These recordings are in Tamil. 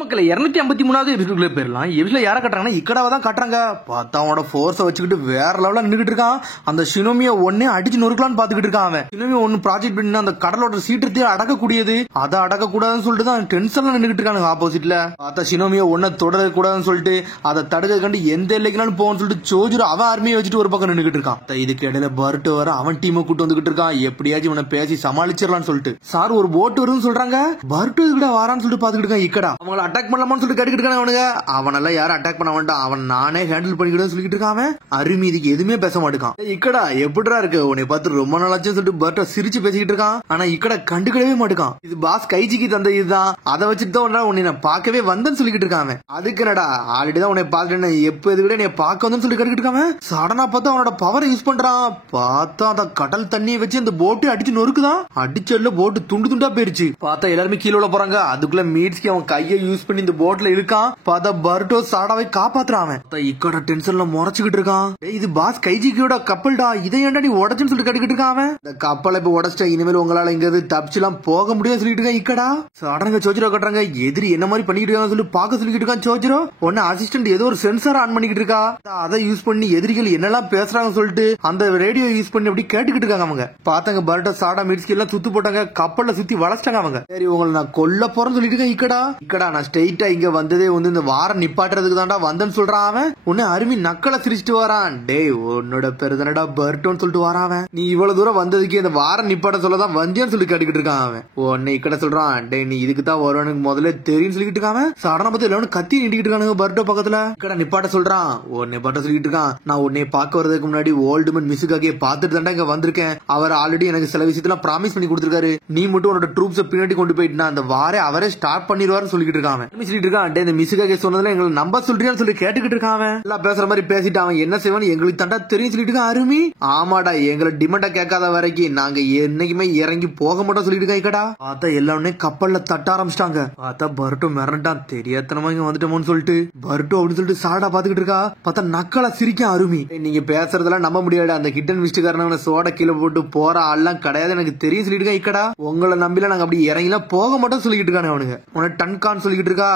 மக்கள் 253வது எபிசோட்ல போயிடலாம். எபிசோட்ல யாரை கட்டுறாங்கன்னா இக்கடாவை தான் கட்டுறாங்க. பார்த்தா அவனோட ஃபோர்ஸை வச்சுக்கிட்டு வேற லெவலில் நின்றுட்டு இருக்கான். அந்த ஷினோமியை ஒன்னே அடிச்சு நொறுக்கலான்னு பாத்துக்கிட்டு இருக்கான் அவன். ஷினோமியை ஒன்னு ப்ராஜெக்ட் பண்ணி அந்த கடலோட சீற்றத்தையும் அடக்கக்கூடியது, அதை அடக்கக்கூடாதுன்னு சொல்லிட்டு தான் டென்ஷன்ல நின்றுட்டு இருக்கானுங்க ஆப்போசிட்ல. பார்த்தா ஷினோமியை ஒன்ன தொடரக்கூடாதுன்னு சொல்லிட்டு அதை தடுக்க கண்டு எந்த எல்லைக்குனாலும் போகணும்னு சொல்லிட்டு சோஜுரு அவன் ஆர்மியை வச்சுட்டு ஒரு பக்கம் நின்றுட்டு இருக்கான். இதுக்கு இடையில பர்ட் வர அவன் டீமை கூட்டு வந்துகிட்டு இருக்கான். எப்படியாச்சும் இவனை பேசி சமாளிச்சிடலாம்னு சொல்லிட்டு சார் ஒரு போட் வரும்னு சொல்றாங்க. பர்ட் இதுக்கிட்ட வரான்னு சொல்லிட்டு பாத்துக்கிட்டு இருக்கான். இக்கடா அவங்களை அட்டாக் பண்ணலாமான்னு சொல்லிட்டு கேட்டுக்கிட்டு இருக்காங்க. அவனுங்க அவனெல்லாம் யாரும் அட்டாக் பண்ண வேண்டாம், அவன் நானே ஹேண்டில் பண்ணிக்கிட்டு சொல்லிட்டு இருக்கான். அருமி இதுக்கு எதுவுமே பேச மாட்டான். இக்கடா எப்படிடா இருக்கு உன்னை பார்த்து ரொம்ப நாளாச்சும் சொல்லிட்டு பர்ட்ட சிரிச்சு பேசிக்கிட்டு இருக்கான். ஆனா இக்கடா கண்டுக்கவே மாட்டான். இது பாஸ் கைஜிக்கு தந்த இதுதான், அதை வச்சுட்டு தான் உன்னை நான் பார்க்கவே வந்தேன்னு சொல்லிக்கிட்டு இருக்காங்க. அதுக்கு என்னடா ஆல்ரெடி தான் உன்னை பார்த்துட்டேன், எப்ப இது கூட நீ பார்க்க வந்தேன்னு சொல்லி கேட்டுக்கிட்டு இருக்காங்க. சடனா பார்த்தா அவனோட பவரை யூஸ் பண்றான். பார்த்தா அந்த கடல் தண்ணியை வச்சு அந்த போட்டு அடிச்சு நொறுக்குதான். அடிச்சல்ல போட்டு துண்டு துண்டா போயிருச்சு. பார்த்தா எல்லாருமே கீழே உள்ள போறாங்க. அதுக்குள்ள மீட்ஸ்க்கு அவன் கையை யூஸ் பண்ணி இந்த போட்ல இருக்கான். பார்த்தா பர்ட்டோ சாடாவை காப்பாத்துறான். இக்கட டென்ஷன்ல முறைச்சுக்கிட்டு இருக்கான். இது பாஸ் கைஜிக்கியோட கப்பல்டா, இதை ஏன்டா நீ உடச்சுன்னு சொல்லிட்டு கேட்டுக்கிட்டு இருக்கான். இந்த கப்பலை இப்ப உடச்சிட்டா இனிமேல் உங்களால இங்க தப்பிச்சுலாம் போக முடியும் சொல்லிட்டு இருக்கான். இக்கடா சடங்க சோஜரோ கட்டுறாங்க. எதிரி என்ன மாதிரி பண்ணிக்கிட்டு இருக்காங்க சொல்லி பாக்க சொல்லிட்டு இருக்கான். சோஜரோ ஒன்னு அசிஸ்டன்ட் ஏதோ ஒரு சென்சார் ஆன் பண்ணிக்கிட்டு இருக்கா. அதை யூஸ் பண்ணி எதிரிகள் என்னெல்லாம் பேசுறாங்க சொல்லிட்டு அந்த ரேடியோ யூஸ் பண்ணி அப்படி கேட்டுக்கிட்டு இருக்காங்க. அவங்க பார்த்தாங்க பர்ட்டோ சாடா மீட்ஸ்கி எல்லாம் சுத்து போட்டாங்க. கப்பல்ல சுத்தி வளச்சிட்டாங்க அவங்க. சரி உங்களை நான் கொல்ல போறேன்னு சொல்லிட்டு இருக்கேன். இக்கடா நான் ஸ்ட்ரெயிட்டா இங்க வந்ததே வந்து இந்த வாரம் நிப்பாட்டுறதுக்கு தான்டா வந்தேன்னு சொல்றான். அவன் உன்னை அருமி நக்கலை சிரிச்சிட்டு வரான். டேய் உன்னோட பெருதனடா பர்ட்டோன்னு சொல்லிட்டு வரான். நீ இவ்வளவு தூரம் வந்ததுக்கு இந்த வாரம் நிப்பாட்ட சொல்லதான் வந்தியான்னு சொல்லி கேட்டுக்கிட்டு இருக்கான். அவன் உன்னை இக்கட சொல்றான். டே நீ இதுக்கு தான் வருவானுக்கு முதல்ல தெரியும் சொல்லிட்டு இருக்கான். சடனா பார்த்து எல்லாரும் கத்தி நின்றுட்டு இருக்கானுங்க பர்ட்டோ பக்கத்துல. இக்கட நிப்பாட்ட சொல்றான். உன்னை நிப்பாட்ட சொல்லிட்டு இருக்கான். நான் உன்னை பார்க்க வரதுக்கு முன்னாடி ஓல்டுமன் மிஸ்ஸுக்காக பார்த்துட்டு தாண்டா இங்க வந்திருக்கேன். அவர் ஆல்ரெடி எனக்கு சில விஷயத்துல ப்ராமிஸ் பண்ணி கொடுத்திருக்காரு. நீ மட்டும் உன்னோட ட்ரூப்ஸை பின்னாடி கொண்டு போயிட்டு அந்த வாரே அவரே ஸ்டார்ட் பண்ணிடுவாரு சொல்லிட்டு இருக்கான். சொல்லிட்டு இருக்கான். இந்த மிஸ்ஸுக்காக சொன்னதுல எங்களை நம்ப சொல்றியான்னு சொல்லி கேட்டுக்கிட்டு இருக்கான். எல்லாம் பேசுற மாதிரி பேசிட்டு அவன் என்ன செய்வான்னு எங்களுக்கு தண்டா தெரியும் சொல்லிட்டு இருக்கான். அருமி ஆமாடா எங்களை டிமாண்டா கேட்காத வரைக்கும் நாங்க என்னைக்குமே இறங்கி போக மாட்டோம் சொல்லிட்டு இருக்கா. இக்கடா பார்த்தா எல்லாமே கப்பல்ல தட்ட ஆரம்பிச்சிட்டாங்க. பார்த்தா பர்ட்டோ மிரண்டான். தெரியாதனமா இங்க வந்துட்டோம்னு சொல்லிட்டு பர்ட்டோ அப்படின்னு சொல்லிட்டு சாடா பாத்துக்கிட்டு இருக்கா. பார்த்தா நக்கலா சிரிக்க அருமி. நீங்க பேசுறதெல்லாம் நம்ப முடியாது, அந்த கிட்டன் மிஸ்டுக்காரன சோட கீழே போட்டு போற ஆள்லாம் கிடையாது எனக்கு தெரியும் சொல்லிட்டு இருக்கா. இக்கடா உங்களை நம்பில நாங்க அப்படி இறங்கிலாம் போக மாட்டோம் சொல்லிட்டு இருக்கானு. அவனுங்க உன டன்கான் சொல்லிட்டு இருக்கா.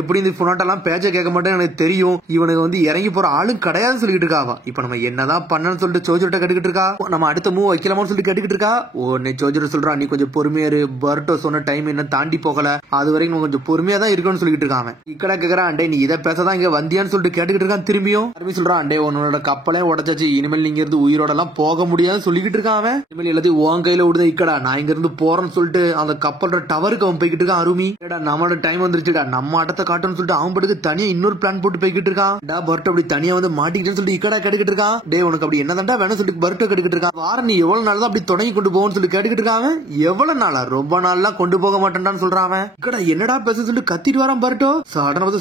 எப்படி இந்த புனோட்டெல்லாம் பேச்ச கேட்க மாட்டேன்னு எனக்கு தெரியும், இவனுக்கு வந்து இறங்கி போற ஆளும் கிடையாதுன்னு சொல்லிட்டு இருக்காவா. இப்ப நம்ம என்னதான் பண்ணணும்னு சொல்லிட்டு சோஜர்ட்ட கேட்டுக்கிட்டு இருக்கா. நம்ம அடுத்த மூவ் வைக்கலாமான்னு சொல்லிட்டு கேட்டுக்கிட்டு இருக்கா. உடனே சோஜர் சொல்றான். நீ கொஞ்சம் பொறுமையாரு, பர்ட்டோ சொன்ன டைம் என்ன தாண்டி போகல, அது வரைக்கும் கொஞ்சம் பொறுமையா தான் இருக்கணும்னு சொல்லிட்டு இருக்கான். இக்கடா கேக்குறான். டே நீ இதை பேசதான் இங்க வந்தியான்னு சொல்லிட்டு கேட்டுக்கிட்டு இருக்கான். திரும்பியும் அருமி சொல்றான். டே உன்னோட கப்பலே உடச்சாச்சு, இனிமேல் நீங்க இருந்து உயிரோட எல்லாம் போக முடியாதுன்னு சொல்லிக்கிட்டு இருக்கான். இனிமேல் எல்லாத்தையும் உன் கையில விடுத இக்கடா, நான் இங்க இருந்து போறேன்னு சொல்லிட்டு அந்த கப்பலோட டவருக்கு அவன் போய்கிட்டு இருக்கான். அருமி நம்மளோட டைம் வந்துருச்சுடா, நம்ம ஆட்டத்தை காட்டணும்னு சொல்லிட்டு அவன் படுக்கு தனியா இன்னொரு பிளான் போட்டு போய்கிட்டு இருக்கான். பர்ட் அப்படி தனியா வந்து மாட்டிக்கிட்டு சொல்லிட்டு இக்கடா கேட்டுக்கிட்டு இருக்கான். டே உனக்கு அப்படி என்னதான்டா வேணும் சொல்லிட்டு பர்ட்டோ கேட்டுக்கிட்டு இருக்கான். வாரம் நீ எவ்வளவு நாள் தான் அப்படி தொடங்கி கொண்டு போகணும்னு சொல்லி கேட்டுக்கிட்டு இருக்கான். எவ்வளவு நாளா, ரொம்ப நாள்லாம் கொண்டு போக மாட்டேன்டான்னு சொல்றான். இக்கடா என்னடா பேச சொல்லிட்டு கத்திட்டு வரான் பர்ட்டோ.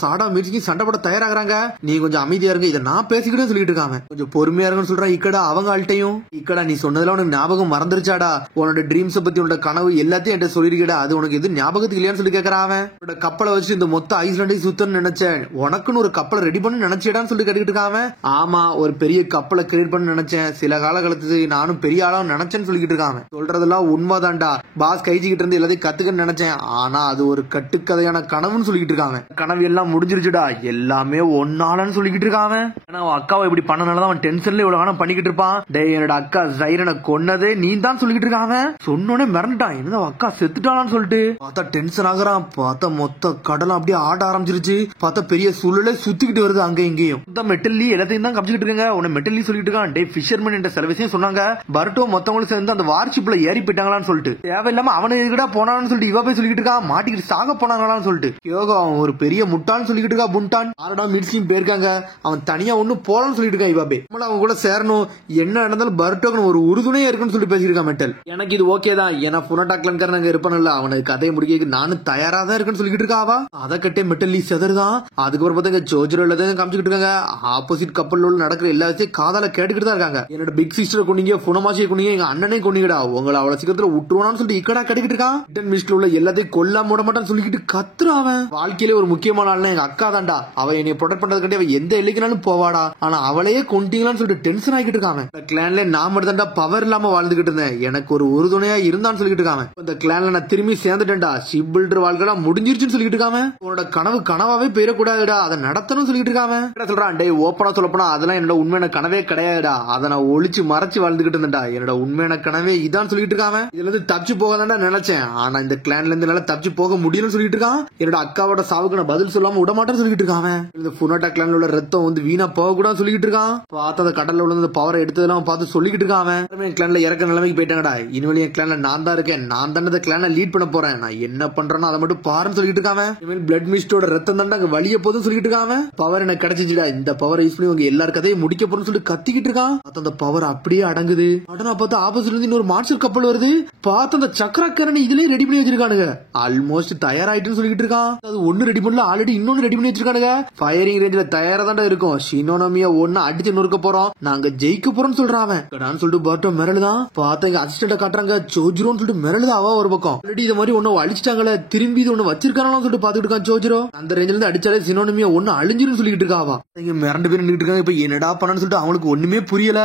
சாடா மிர்ச்சி சண்டை போட தயாராகிறாங்க. நீ கொஞ்சம் அமைதியா இருங்க, இதை நான் பேசிக்கிட்டே சொல்லிட்டு இருக்கான். கொஞ்சம் பொறுமையா இருக்குன்னு சொல்றான். இக்கடா அவங்க ஆள்கிட்டையும். இக்கடா நீ சொன்னதுல உனக்கு ஞாபகம் மறந்துருச்சாடா, உன்னோட ட்ரீம்ஸ் பத்தி உன்னோட கனவு எல்லாத்தையும் என்கிட்ட சொல்லிருக்கடா, அது உனக்கு எது ஞாபகத்துக்கு இல்லையான்னு சொல்லி கேட்கறான். உன்னோட கப்பலை வச்சு இந்த மொத்த ஐஸ்லாண்டை சுத்தன்னு நினைச்சேன், உனக்குன்னு ஒரு கப்பலை ரெடி பண்ணி நினைச்சேடான்னு சொல்லி கேட்டுக்கிட்டு இருக்கான். ஆமா ஒரு பெரிய கப்பலை கிரியேட் பண்ணி நினைச்சேன், சில கால கழிச்சு நானும் பெரிய ஆளும் நினைச்சேன்னு சொல்லிக்கிட்டு இருக்கான். சொல்றதெல்லாம் உண்மைதான்டா, பாஸ் கைஜிக்கிட்டு இருந்து எல்லாத்தையும் கத்துக்கன்னு நினைச்சேன், ஆனா அது ஒரு கட்டுக்கதையான கனவுன்னு சொல்லிக்கிட்டு இருக்காங்க. கனவு எல்லாம் முடிஞ்சிருச்சுடா, எல்லாமே ஒன்னாலன்னு சொல்லிக்கிட்டு இருக்கான். ஏன்னா அவன் அக்காவை இப்படி பண்ணனாலதான் அவன் டென்ஷன்ல இவ்வளவு காலம் பண்ணிக்கிட்டு இருப்பான். டே என்னோட அக்கா ஜைரனை கொன்னதே நீ தான் சொல்லிக்கிட்டு இருக்காங்க. சொன்னோடனே மிரண்டான், என்ன அக்கா செத்துட்டான்னு சொல்லிட்டு. பார்த்தா டென்ஷன் ஆகுறான். பார்த்தா மொத்த கடலும் அப்படியே ஆட ஆரம்பிச்சிருச்சு. பார்த்தா பெரிய சூழலே சுத்திக்கிட்டு வருது அங்க இங்கேயும். மெட்டல்லி எல்லாத்தையும் தான் கமிச்சிட்டு இருக்காங்க. உன்னை மெட்டல்லி சொல்லிட்டு இருக்கான். டே ஃபிஷர்மேன் என்ற சில விஷயம் சொன்னாங்க, பர்ட்டோ மொத்தவங்களும் சேர்ந்து அந்த வார்ஷிப்ல ஏறி போயிட்டாங்களான்னு சொல்லிட்டு. தேவையில்லாம அவனு எதுக்கடா போனான்னு சொல்லிட்டு இவ போய் சொல்லிட்டு இருக்கான். மாட்டிக்கிட்டு சாக போனாங்களான்னு சொல்லிட்டு. யோகா அவன் ஒரு பெரிய முட்டான்னு சொல்லிட்டு இருக்கா. புண்டான் ஆரடா மிட்ஸியும் போயிருக்காங்க, அவன் தனியா ஒண்ணு போலான்னு சொல்லிட்டு இருக்கான். இவாபே நம்மள அவங்க கூட சேரணும், என்ன நடந்தாலும் பர்ட்டோக்கு ஒரு உறுதுணையா இருக்குன்னு சொல்லி பேசியிருக்கான் மெட்டல். எனக்கு இது ஓகே தான், ஏன்னா புனோட்டாக்லன்காரன் அங்க இருப்பான்ல, அவனுக்கு கதையை முடிக்க நானும் தயாரா தான் இருக்குன்னு சொல்லிட்டு இருக்காவா. அதை கட்டே மெட்டல்லி செதறுதான். அதுக்கப்புறம் பார்த்தா ஜோஜர் எல்லாத்தையும் காமிச்சுக்கிட்டு இருக்காங்க. ஆப்போசிட் கப்பல் நடக்கிற எல்லா விஷயம் காதால கேட்டுக்கிட்டு தான் இருக்காங்க. என்னோட பிக் சிஸ்டர் கொண்டீங்க, புனமாசியை கொண்டீங்க, எங்க அண்ணனே கொண்டீங்கடா, உங்களை அவ்வளவு சீக்கிரத்துல விட்டுருவான்னு சொல்லிட்டு இக்கடா கேட்டுக்கிட்டு இருக்கான். ரிட்டன் மிஸ்ட்ல உள்ள எல்லாத்தையும் கொல்ல மூட மாட்டான்னு சொல்லிக்கிட்டு கத்துறான். அவன் வாழ்க்கையிலே ஒரு முக்கியமான ஆள்னா எங்க அக்கா தான்டா, அவ என்னை ப்ரொடெக்ட் பண்றதுக்காண்டி அவ எந்த எல்லைக்குனாலும் போவாடா, ஆனா அவளையே கொண்டீங்களான்னு சொல்லிட்டு டென்ஷன் ஆகிட்டு இருக்காங்க. இந்த கிளான்ல நான் மட்டும் தான்டா பவர் இல்லாம வாழ்ந்துகிட்டு இருந்தேன், எனக்கு ஒரு உறுதுணையா இருந்தான்னு சொல்லிட்டு இருக்காங்க. இந்த கிளான்ல நான் திரும்பி சேர்ந்துட்டேன்டா, ஷிப் பில்டர் வாழ்க்கை முடிஞ்சிருச்சுன்னு சொல்லிட்டு இருக்காம உன்னோட கனவு கனவாவே போயிடக்கூடாதுடா, அதை நடத்தணும் சொல்லிட்டு இருக்காம சொல்றான். டே ஓப்பனா சொல்லப்போனா அதெல்லாம் என்னோட உண்மையான கனவே கிடையாதுடா, அதை நான் ஒளிச்சு மறைச்சு வாழ்ந்துகிட்டு இருந்தேன்டா, என்னோட உண்மையான கனவே இதான் சொல்லிட்டு இருக்காம. இதுல இருந்து தப்பிச்சு போக நினைச்சேன், ஆனா இந்த கிளான்ல இருந்து என்னால தப்பிச்சு போக முடியலன்னு சொல்லிட்டு இருக்கான். என்னோட அக்காவோட சாவுக்கு நான் பதில் சொல்லாம விட மாட்டேன்னு சொல்லிட்டு இருக்காங்க. இந்த புனோட்டா கிளான்ல உள்ள ரத்தம் வந்து வீணா போக கூட சொல்லிட்டு இருக்கான். பார்த்து அந்த கடல்ல உள்ள பவரை எடுத்ததெல்லாம் பார்த்து சொல்லிட்டு இருக்கான். என் கிளான்ல இறக்க நிலைமைக்கு போயிட்டாங்கடா, இனிமேல் என் கிளான்ல நான் தான் இருக்கேன், நான் தான் இந்த கிளான லீட் பண்ண போறேன், நான் என்ன பண்றேன்னு அதை மட்டும் பாருன்னு சொல்லிட்டு இருக்காங்க. இனிமேல் பிளட் மிஸ்டோட ரத்தம் தான் அங்க வலிய போதும் சொல்லிட்டு இருக்காங்க. பவர் எனக்கு கிடைச்சிச்சுடா, இந்த பவர் யூஸ் பண்ணி உங்க எல்லார் கதையும் முடிக்க போறேன்னு சொல்லி கத்திக்கிட்டு இருக்கான். அந்த பவர் அப்படியே அடங்குது. உடனே பார்த்து ஆப்போசிட்ல இருந்து இன்னொரு மான்ஸ்டர் கப்பல் வருது. பார்த்து அந்த சக்கரக்கரணை இதுலயே ரெடி பண்ணி வச்சிருக்கானுங்க. ஆல்மோஸ்ட் தயாராயிட்டுன்னு சொல்லிட்டு இருக்கான். அது ஒன்னு ரெடி பண்ணல, ஆல்ரெடி இன்னொன்னு ரெடி பண்ணி வச்சிருக்கானுங்க. ஃபயரிங் ரேஞ்சில தயாரா தான் இருக்கும். ஷினோனமியா ஒன்னு அடிச்சு நொறுக்க போறோம், நாங்க ஜெயிக்க போறோம்னு சொல்றான். சொல்லிட்டு பார்த்து மிரளுதான். பார்த்து எங்க அசிஸ்டன்ட காட்டுறாங்க, சோஜிரோன்னு சொல்லிட்டு மிரளுதா அவ ஒரு பக்கம். ஆல்ரெடி இது மாதிரி ஒன்னு அழிச்சிட்டாங்களே, திரும்பி இது ஒன்னு வச்சிருக்கானு சொல்லிட்டு பாத்துட்டு இருக்கான் சோஜிரோ. அந்த ரேஞ்சில இருந்து அடிச்சாலே ஷினோனமியா ஒன்னு அழிஞ்சிரும் சொல்லிட்டு இருக்காவா. இங்க மிரண்டு பேர் நின்னுட்டு இருக்காங்க. இப்ப என்னடா பண்ணனு சொல்லிட்டு அவங்களுக்கு ஒண்ணுமே புரியல.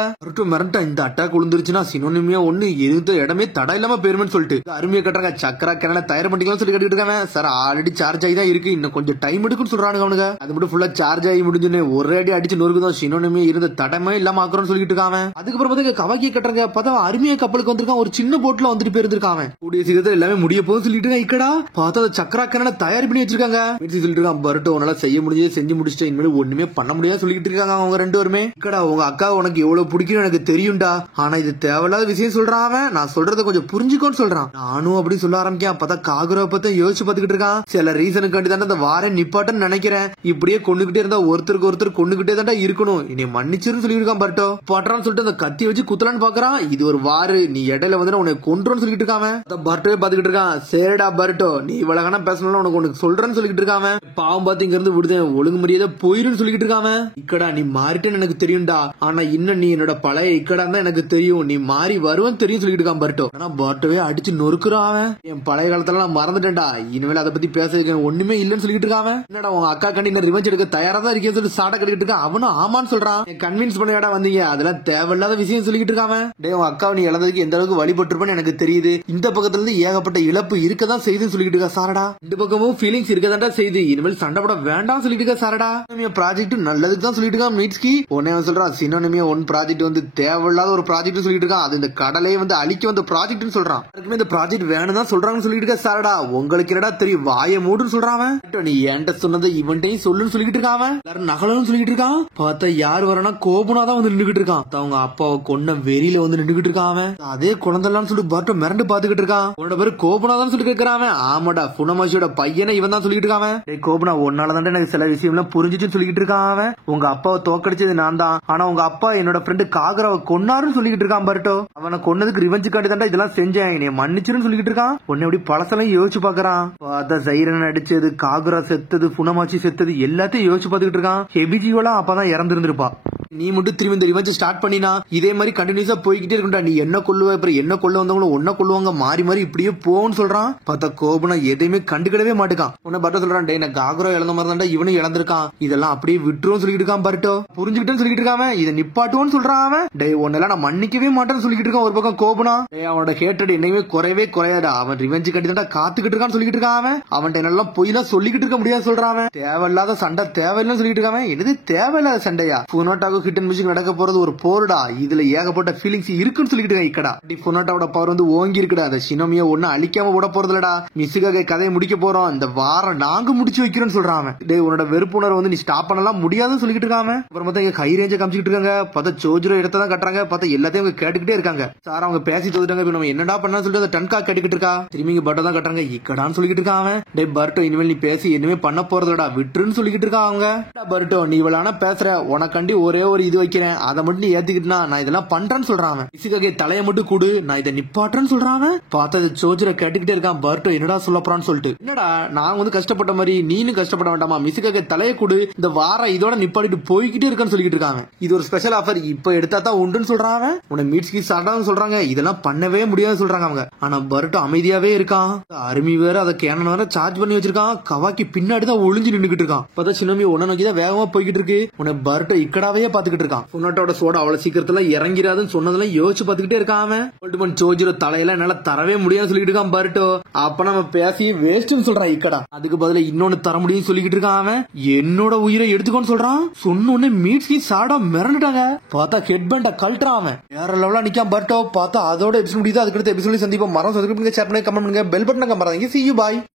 மிரண்டா இந்த அட்டாக் விழுந்துருச்சுன்னா ஷினோனமியா ஒன்னு இருந்த இடமே தடை இல்லாம போயிருமேன்னு சொல்லிட்டு அருமையா கட்டுறாங்க. சக்கரா கிணல தயார் பண்ணிக்கலாம் சொல்லி கட்டிட்டு இருக்காங்க. சார் ஆல்ரெடி சார்ஜ் ஆகி தான் இருக்கு, இன்னும் கொஞ்சம் டைம் எடுக்குன்னு சொல்றானுங்க அவனுங்க. அது மட்டும் ஃபுல்லா சார்ஜ் ஆகி முடிஞ்சுன்னு ஒரே அடி அடிச்சு நொறுக்குதான் ஷினோனமியா இருந்த தடமே இல்லாம ஆக்குறோம்னு சொல்லிட்டு இருக்காங்க. அதுக்கப்புறம் பார்த்தா கவாக்கி கட்டுறாங்க. பார்த்தா அருமையா கப்பலுக்கு வந்திருக்கான். ஒரு சின்ன போட்ல வந்துட்டு போயிருந்திருக்காங்க. கூடிய சீக்கிரத்தில் எல்லாமே முடிய போகுது சொல்லிட்டு இக்கடா பார்த்தா அந்த சக்கரா கிணல தயார் பண்ணி வச்சிருக்காங்க. சொல்லிட்டு இருக்கான் பர்ட்டோ, உன்னால செய்ய முடிஞ்சது செஞ்சு முடிச்சுட்டு இனிமேல் ஒண்ணுமே பண்ண முடியாது சொல்லிட்டு இருக்காங்க அவங்க ரெண்டு பேருமே. இக்கடா உங்க அக்கா உனக்கு எவ்வளவு பிடிக்கும் எனக்கு தெரியும்டா, ஆனா இது தேவையில்லாத விஷயம் சொல்றான். அவன் நான் சொல்றத கொஞ்சம் புரிஞ்சுக்கோன்னு சொல்றான். நானும் அப்படி சொல்ல ஆரம்பிக்கேன். பார்த்தா காகுரவை பத்தி யோசிச்சு பாத்துக்கிட்டு இருக்கான். சில ரீசனுக்காண்டி தான் அந்த வார நிப்பாட்டன்னு நினைக்கிறேன். இப்படியே கொண்டுகிட்டே இருந்தா ஒருத்தருக்கு ஒருத்தர் கொண்டுகிட்டே தான் இருக்கணும், இனி மன்னிச்சிருன்னு சொல்லியிருக்கான் பர்ட்டோ. பட்டான்னு சொல்லிட்டு அந்த கத்தி வச்சு குத்தலான்னு பாக்குறான். இது ஒரு வாரு, நீ இடையில வந்து உனக்கு கொண்டுன்னு சொல்லிட்டு இருக்காம. பர்ட்டோவே பாத்துக்கிட்டு இருக்கான். சரிடா பர்ட்டோ, நீ இவ்வளவு பேசணும் உனக்கு சொல்றேன்னு சொல்லிட்டு இருக்காம. பாவம் பார்த்து இங்க இருந்து விடுதேன், ஒழுங்கு மரியாதை போயிருந்து சொல்லிட்டு இருக்காம. இக்கடா நீ மாறிட்டேன்னு எனக்கு தெரியும்டா, ஆனா இன்னும் நீ என்னோட பழைய இக்கடா தான் எனக்கு தெரியும், நீ மாறி வருவன்னு தெரியும் சொல்லிட்டு இருக்கான் பர்ட்டோ. ஆனா பர்ட்டோவே அடிச்சு நொறுக்குறான். என் பழைய காலத்துல நான் மறந்துட்டேன்டா, இனிமேல் அதை பத்தி பேச ஒண்ணுமே இல்லன்னு சொல்லிட்டு இருக்காங்க. என்னடா உங்க அக்கா கண்டி ரிவெஞ்ச் எடுக்க தயாரா தான் இருக்கேன்னு சொல்லி சாட கட்டிட்டு இருக்கான். அவனும் ஆமான்னு சொல்றான். கன்வின்ஸ் பண்ணியாடா வந்தீங்க, அதெல்லாம் தேவையில்லாத விஷயம் சொல்லிட்டு இருக்காங்க. டே உங்க அக்காவை நீ இழந்ததுக்கு எந்த அளவுக்கு வழிபட்டிருப்பேன்னு எனக்கு தெரியுது, இந்த பக்கத்துல இருந்து ஏகப்பட்ட இழப்பு இருக்கதான் செய்துன்னு சொல்லிட்டு இருக்கா சாரடா. இந்த பக்கமும் ஃபீலிங்ஸ் இருக்கதான்டா செய்து, இனிமேல் சண்டை போட வேண்டாம் சொல்லிட்டு இருக்கா சாரடா. ப்ராஜெக்ட் நல்லதுக்கு தான் சொல்லிட்டு இருக்கான் மீட்ஸ்கி. உடனே சொல்றான் சினோனிமியா ஒன் ப்ராஜெக்ட் வந்து தேவையில்லாத ஒரு ப்ராஜெக்ட் சொல்லிட்டு இருக்கான். அது இந்த கடலையை வந்து அழிக்க வந்த ப்ராஜெக்ட் சொல்றான். இந்த ப்ராஜெக்ட் வேணும் தான் சொல்றாங்கன்னு சொல்லிட்டு இருக்கா சாரடா. உங்களுக்கு என்னடா தெரியும், வாய மூடுன்னு சொல்றான். நீ என்கிட்ட சொன்னதை இவன்ட்டையும் சொல்லுன்னு சொல்லிட்டு இருக்கான். எல்லாரும் நகலன்னு சொல்லிட்டு இருக்கான். பார்த்தா யார் வரனா கோபுனா தான் வந்து நின்றுகிட்டு இருக்கான். அவங்க அப்பாவை கொன்ன வெறியில வந்து நின்றுகிட்டு இருக்கான். அதே குழந்தைலாம் சொல்லிட்டு பார்த்து மிரண்டு பாத்துக்கிட்டு இருக்கான். உன்னோட பேரு கோபுனா தான் சொல்லி கேட்கிறான். ஆமாடா புனமாசியோட பையனை இவன் தான் சொல்லிட்டு இருக்கான். கோபுனா ஒன்னாலதான் எனக்கு சில விஷயம் எல்லாம் புரிஞ்சிச்சுன்னு சொல்லிட்டு இருக்கான். உங்க அப்பாவை தோக்கடிச்சது நான் தான், ஆனா உங்க அப்பா என்னோட ஃப்ரெண்டு காகராவை கொன்னாருன்னு சொல்லிட்டு இருக்கான் பர்ட்டோ. அவனை கொன்னதுக்கு ரிவெஞ்ச் காட்டி தான் இதெல்லாம் செஞ்சேன், என்னை மன்னிச்சிருன்னு சொல்லிட்டு இருக்கான். உன்னை எப்படி பழசெல்லாம் யோசிச்சு பாக்குறான். பார்த்தா சைரன் அடிச்சது, காகுரா செத்தது, புனமாச்சி செத்தது எல்லாத்தையும் யோசிச்சு பாத்துக்கிட்டு இருக்கான். ஹெபிஜியோலாம் அப்பதான் இறந்துருந்துருப்பா. நீ மட்டும் திரும்பி இந்த ரிவெஞ்ச் ஸ்டார்ட் பண்ணினா இதே மாதிரி கண்டினியூஸா போய்கிட்டே இருக்கும்டா. நீ என்ன கொல்லுவ, அப்புறம் என்ன கொல்ல வந்தவங்களும் ஒன்ன கொல்லுவாங்க, மாறி மாறி இப்படியே போன்னு சொல்றான். பார்த்தா கோபனா எதையுமே கண்டுக்கிடவே மாட்டுக்கான். உன்ன பர்ட்டோ சொல்றான், டே நான் காகுரா இழந்த மாதிரி தான்டா இவனும் இழந்திருக்கான், இதெல்லாம் அப்படியே விட்டுரும் சொல்லிட்டு இருக்கான் பர்ட்டோ. புரிஞ்சுக்கிட்டேன்னு சொல்லிட்டு இருக்காம இதை நிப்பாட்டுவோன்னு சொல்றான். அவன் டே உன்னெல்லாம் நான் மன்னிக்கவே மாட்டேன்னு சொல்லிட்டு இருக்கான் ஒரு பக்கம் கோபனா. அவனோட ஹேட்டட் என்னையுமே குறையவே குறையாடா, அவன் ரிவெஞ்ச் கட்டி தான் காத்துக்கிட்டு இருக்கான்னு சொல்லிட்டு இருக்கான். அவன் என்னெல்லாம் போய் தான் சொல்லிக்கிட்டு இருக்க முடியாது சொல்றான். தேவையில்லாத சண்டை தேவையில்லைன்னு சொல்லிட்டு இருக்கான். என்னது தேவையில்லாத சண்டையா? புனோட்டாக்கு ஹிட் அண்ட் மியூசிக் நடக்க போறது ஒரு போர்டா, இதுல ஏகப்பட்ட ஃபீலிங்ஸ் இருக்குன்னு சொல்லிட்டு இருக்கான். இக்கடா புனோட்டாவோட பவர் வந்து ஓங்கி இருக்குடா, அந்த ஷினோமியா ஒண்ணு அழிக்காம விட போறதுலடா, மிஸ்ஸுக்காக கதையை முடிக்க போறோம், இந்த வாரம் நாங்க முடிச்சு வைக்கிறோம்னு சொல்றான். டே உன்னோட வெறுப்புணர்வு வந்து நீ ஸ்டாப் பண்ணலாம் முடியாதுன்னு சொல்லிட்டு இருக்காங்க. அப்புறம் பார்த்தா இங்க ஹை ரேஞ்ச காமிச்சிட்டு இருக்காங்க. பார்த்தா சோஜ்ரோ இடத்த தான் கட்டுறாங்க. பார்த்தா எல்லாத்தையும் அவங்க கேட்டுக்கிட்டே இருக்காங்க. சார் அவங்க பேசி தோத்துட்டாங்க, நம்ம என்னடா பண்ணா சொல்லிட்டு அந்த டன்கா கேட்டுக்கிட்டு இருக்கா. திரும்பி இங்க பர்ட்டோ தான் கட்டுறாங்க. இக்கடான்னு சொல்லிட்டு இருக்கான். டே பர்ட்டோ இனிமேல் நீ பேசி எதுவுமே பண்ண போறதுடா, விட்டுருன்னு சொல்லிட்டு இருக்காங்க. அவங்க பர்ட்டோ நீ இவ்வளவு பேசுற, உனக்கண்டி ஒரே ஒரு இது வைக்கிறேன், அதை மட்டும் நீ ஏத்துக்கிட்டா நான் இதெல்லாம் பண்றேன்னு சொல்றான். மிஸ்ஸுக்காக தலையை மட்டும் கூடு, நான் இதை நிப்பாட்டுறேன்னு சொல்றான். பார்த்தா சோஜ்ரோ கேட்டுக்கிட்டே இருக்கான். பர்ட்டோ என்னடா சொல்ல போறான்னு சொல்லிட்டு, என்னடா நான் வந்து கஷ்டப்பட்ட மாதிரி நீனும் கஷ்டப்பட வேண்டாமா, மிஸ்ஸுக்காக தலையை கூடு, இந்த வாரம் இதோட நிப்பாட்டிட்டு போய்கிட்டே இருக்கான்னு சொல்லிட்டு இருக்காங்க. இது ஒரு ஸ்பெஷல் ஆஃபர், இப்ப எடுத்தா தான் உண்டுன்னு சொல்றாங்க. உன மீட்ஸ்கி சாடான்னு சொல்றாங்க. இதெல்லாம் பண்ணவே முடியாது சொல்றாங்க அவங்க. ஆனா பர்ட்டோ அமைதியாவே இருக்கான். அருமி வேற அதை கேனன் வேற சார்ஜ் பண்ணி வச்சிருக்கான். கவாக்கி பின்னாடி தான் ஒளிஞ்சு நின்னுகிட்டு இருக்கான். பார்த்தா சினோமி உன்ன நோக்கி தான் வேகமா போய்கிட்டு இருக்கு. உன்னை பர்ட்டோ இக்கடாவே பாத்துக்கிட்டு இருக்கான். ஃபுனட்டோட சோட அவ்வளவு சீக்கிரத்துல இறங்கிறாதுன்னு சொன்னதெல்லாம் யோசிச்சு பாத்துக்கிட்டே இருக்கான் அவன். ஓல்ட்மேன் சோஜிரோ தலையில என்னால தரவே முடியாதுன்னு சொல்லிட்டு இருக்கான் பருட்டோ. அப்ப நம்ம பேசி வேஸ்ட்னு சொல்றான் இக்கடா. அதுக்கு பதிலா இன்னொன்னு தர முடியும்னு சொல்லிக்கிட்டு இருக்கான் அவன். என்னோட உயிரை எடுத்துக்கோன்னு சொல்றான். சொன்ன உடனே மீட்ஸ்கி சாடா மிரண்டுட்டாங்க. பார்த்தா ஹெட் பேண்ட கழட்டுறான் அவன். வேற லெவலா நிக்கான் பருட்டோ. பார்த்தா அதோட எபிசோட் முடியுது. அதுக்கடுத்த எபிசோட் சந்திப்போம். மரம் சப்ஸ்கிரைப் பண்ணுங்க, ஷேர் பண்ணுங்க, கமெண்ட் பண்ணுங்க, பெல் பட்டனை மறந்துங்க. See you, bye.